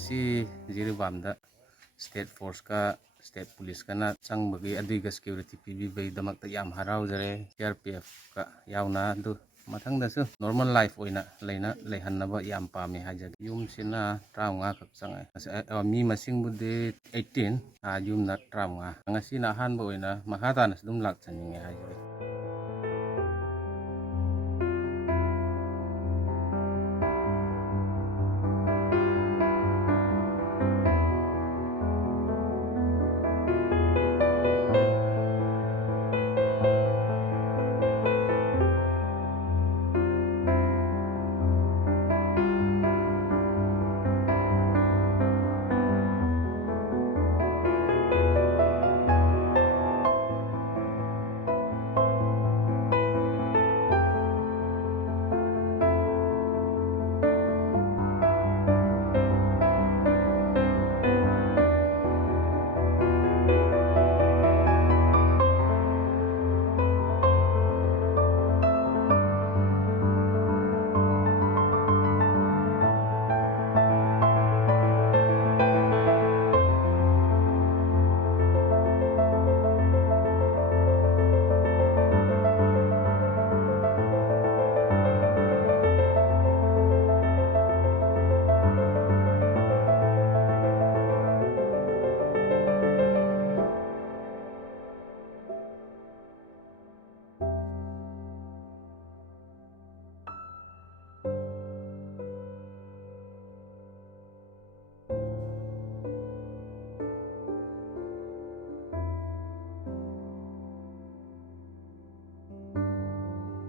ngasi Jiribamda state force ka state police kana changbagi aduiga security pibi damakta yam haraujare CRPF ka yauna du mathangdasu normal life oina leina leihannaba yam pame hajagi yumsina 35 khak changai mi masingbude 18 yumna 35 ngasina ahanba oina makhatana dum lakchaninge hajagi